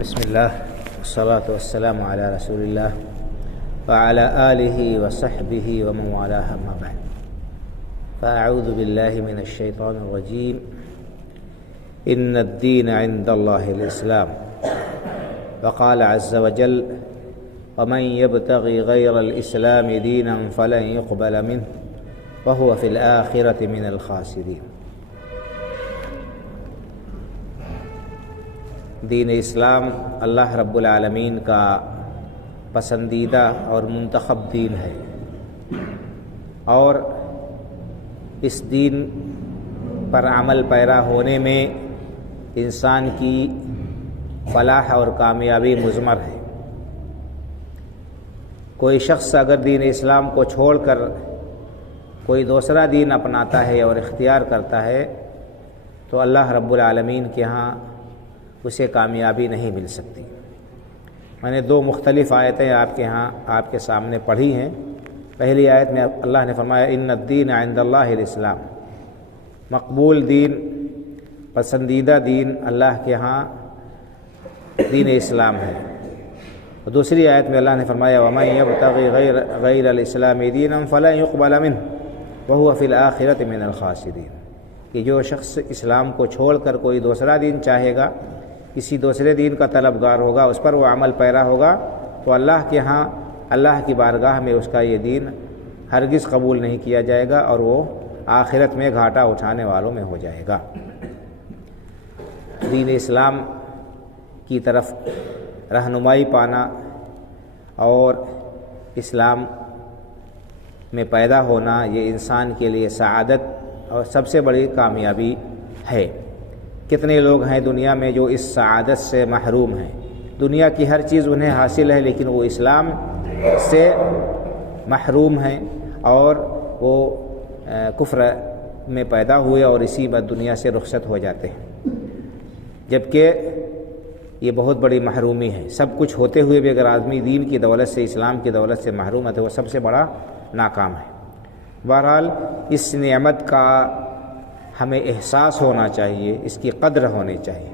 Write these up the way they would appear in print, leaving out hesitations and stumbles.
بسم الله والصلاة والسلام على رسول الله وعلى آله وصحبه ومن والاه أما بعد فأعوذ بالله من الشيطان الرجيم إن الدين عند الله الإسلام وقال عز وجل ومن يبتغي غير الإسلام دينا فلن يقبل منه وهو في الآخرة من الخاسرين۔ دین اسلام اللہ رب العالمین کا پسندیدہ اور منتخب دین ہے، اور اس دین پر عمل پیرا ہونے میں انسان کی فلاح اور کامیابی مضمر ہے۔ کوئی شخص اگر دین اسلام کو چھوڑ کر کوئی دوسرا دین اپناتا ہے اور اختیار کرتا ہے تو اللہ رب العالمین کے ہاں اسے کامیابی نہیں مل سکتی۔ میں نے دو مختلف آیتیں آپ کے سامنے پڑھی ہیں۔ پہلی آیت میں اللہ نے فرمایا ان الدین عند اللہ الاسلام، مقبول دین، پسندیدہ دین اللہ کے ہاں دین اسلام ہے۔ اور دوسری آیت میں اللہ نے فرمایا ومن یبتغی غیر الاسلام دینا فلن یقبل منہ وہو فی الآخرۃ من الخاسرین، کہ جو شخص اسلام کو چھوڑ کر کوئی دوسرا دین چاہے گا، کسی دوسرے دین کا طلبگار ہوگا، اس پر وہ عمل پیرا ہوگا تو اللہ کے ہاں اللہ کی بارگاہ میں اس کا یہ دین ہرگز قبول نہیں کیا جائے گا اور وہ آخرت میں گھاٹا اٹھانے والوں میں ہو جائے گا۔ دین اسلام کی طرف رہنمائی پانا اور اسلام میں پیدا ہونا یہ انسان کے لیے سعادت اور سب سے بڑی کامیابی ہے۔ کتنے لوگ ہیں دنیا میں جو اس سعادت سے محروم ہیں، دنیا کی ہر چیز انہیں حاصل ہے لیکن وہ اسلام سے محروم ہیں اور وہ کفر میں پیدا ہوئے اور اسی بعد دنیا سے رخصت ہو جاتے ہیں، جبکہ یہ بہت بڑی محرومی ہے۔ سب کچھ ہوتے ہوئے بھی اگر آدمی دین کی دولت سے، اسلام کی دولت سے محروم ہے تو وہ سب سے بڑا ناکام ہے۔ بہرحال اس نعمت کا ہمیں احساس ہونا چاہیے، اس کی قدر ہونی چاہیے۔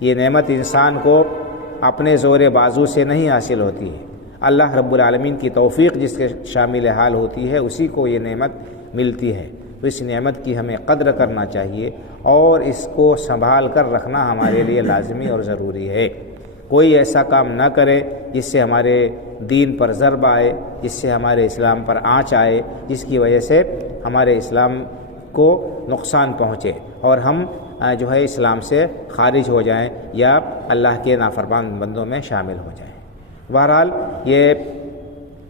یہ نعمت انسان کو اپنے زور بازو سے نہیں حاصل ہوتی ہے، اللہ رب العالمین کی توفیق جس کے شامل حال ہوتی ہے اسی کو یہ نعمت ملتی ہے۔ تو اس نعمت کی ہمیں قدر کرنا چاہیے اور اس کو سنبھال کر رکھنا ہمارے لیے لازمی اور ضروری ہے۔ کوئی ایسا کام نہ کرے جس سے ہمارے دین پر ضرب آئے، جس سے ہمارے اسلام پر آنچ آئے، جس کی وجہ سے ہمارے اسلام کو نقصان پہنچے اور ہم جو ہے اسلام سے خارج ہو جائیں یا اللہ کے نافرمان بندوں میں شامل ہو جائیں۔ بہرحال یہ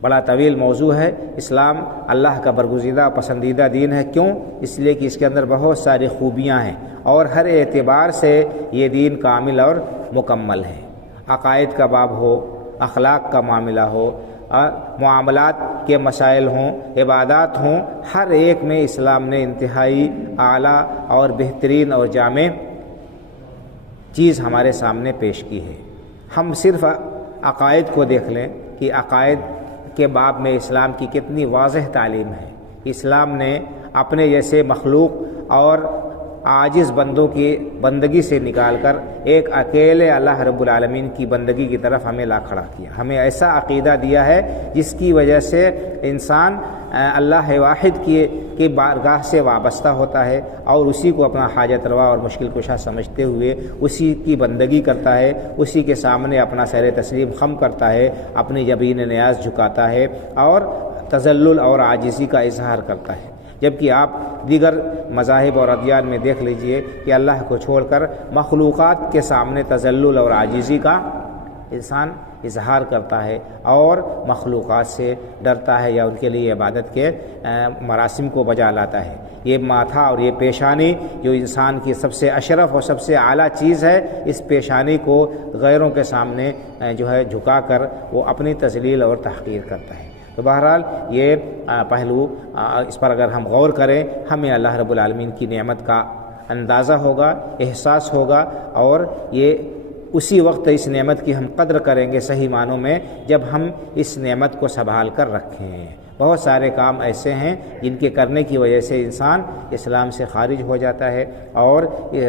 بڑا طویل موضوع ہے۔ اسلام اللہ کا برگزیدہ پسندیدہ دین ہے۔ کیوں؟ اس لیے کہ اس کے اندر بہت ساری خوبیاں ہیں اور ہر اعتبار سے یہ دین کامل اور مکمل ہے۔ عقائد کا باب ہو، اخلاق کا معاملہ ہو، معاملات کے مسائل ہوں، عبادات ہوں، ہر ایک میں اسلام نے انتہائی اعلیٰ اور بہترین اور جامع چیز ہمارے سامنے پیش کی ہے۔ ہم صرف عقائد کو دیکھ لیں کہ عقائد کے باب میں اسلام کی کتنی واضح تعلیم ہے۔ اسلام نے اپنے جیسے مخلوق اور عاجز بندوں کی بندگی سے نکال کر ایک اکیلے اللہ رب العالمین کی بندگی کی طرف ہمیں لا کھڑا کیا۔ ہمیں ایسا عقیدہ دیا ہے جس کی وجہ سے انسان اللہ واحد کی بارگاہ سے وابستہ ہوتا ہے اور اسی کو اپنا حاجت روا اور مشکل کشا سمجھتے ہوئے اسی کی بندگی کرتا ہے، اسی کے سامنے اپنا سر تسلیم خم کرتا ہے، اپنی جبین نیاز جھکاتا ہے اور تذلل اور عاجزی کا اظہار کرتا ہے۔ جبکہ آپ دیگر مذاہب اور ادیان میں دیکھ لیجئے کہ اللہ کو چھوڑ کر مخلوقات کے سامنے تذلل اور عاجزی کا انسان اظہار کرتا ہے اور مخلوقات سے ڈرتا ہے یا ان کے لیے عبادت کے مراسم کو بجا لاتا ہے۔ یہ ماتھا اور یہ پیشانی جو انسان کی سب سے اشرف اور سب سے اعلیٰ چیز ہے، اس پیشانی کو غیروں کے سامنے جو ہے جھکا کر وہ اپنی تذلیل اور تحقیر کرتا ہے۔ تو بہرحال یہ پہلو اس پر اگر ہم غور کریں ہمیں اللہ رب العالمین کی نعمت کا اندازہ ہوگا، احساس ہوگا، اور یہ اسی وقت اس نعمت کی ہم قدر کریں گے صحیح معنوں میں جب ہم اس نعمت کو سنبھال کر رکھیں۔ بہت سارے کام ایسے ہیں جن کے کرنے کی وجہ سے انسان اسلام سے خارج ہو جاتا ہے اور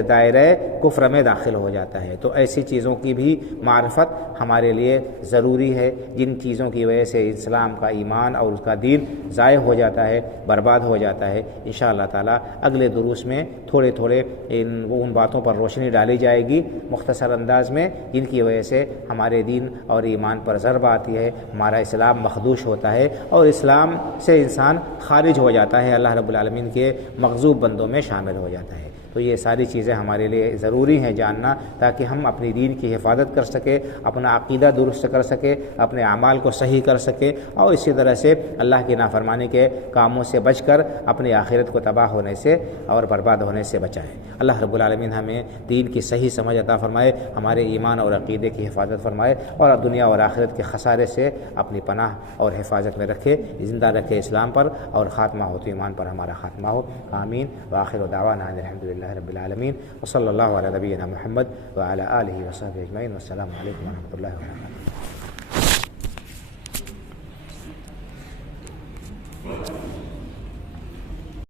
دائرہ کفر میں داخل ہو جاتا ہے۔ تو ایسی چیزوں کی بھی معرفت ہمارے لیے ضروری ہے، جن چیزوں کی وجہ سے اسلام کا ایمان اور اس کا دین ضائع ہو جاتا ہے، برباد ہو جاتا ہے۔ انشاءاللہ تعالی اگلے دروس میں تھوڑے تھوڑے ان باتوں پر روشنی ڈالی جائے گی مختصر انداز میں، جن کی وجہ سے ہمارے دین اور ایمان پر ضربہ آتی ہے، ہمارا اسلام مخدوش ہوتا ہے اور اسلام سے انسان خارج ہو جاتا ہے، اللہ رب العالمین کے مغضوب بندوں میں شامل ہو جاتا ہے۔ تو یہ ساری چیزیں ہمارے لیے ضروری ہیں جاننا، تاکہ ہم اپنی دین کی حفاظت کر سکیں، اپنا عقیدہ درست کر سکیں، اپنے اعمال کو صحیح کر سکیں، اور اسی طرح سے اللہ کی نافرمانی کے کاموں سے بچ کر اپنی آخرت کو تباہ ہونے سے اور برباد ہونے سے بچائیں۔ اللہ رب العالمین ہمیں دین کی صحیح سمجھ عطا فرمائے، ہمارے ایمان اور عقیدے کی حفاظت فرمائے، اور دنیا اور آخرت کے خسارے سے اپنی پناہ اور حفاظت میں رکھے، زندہ رکھے اسلام پر، اور خاتمہ ہو تو ایمان پر ہمارا خاتمہ ہو۔ آمین۔ وآخر دعوانا الحمدللہ رب العالمین، وصلی اللہ علی نبینا محمد وعلی آلہ وصحبہ اجمعین، والسلام علیکم ورحمۃ اللہ وبرکاتہ۔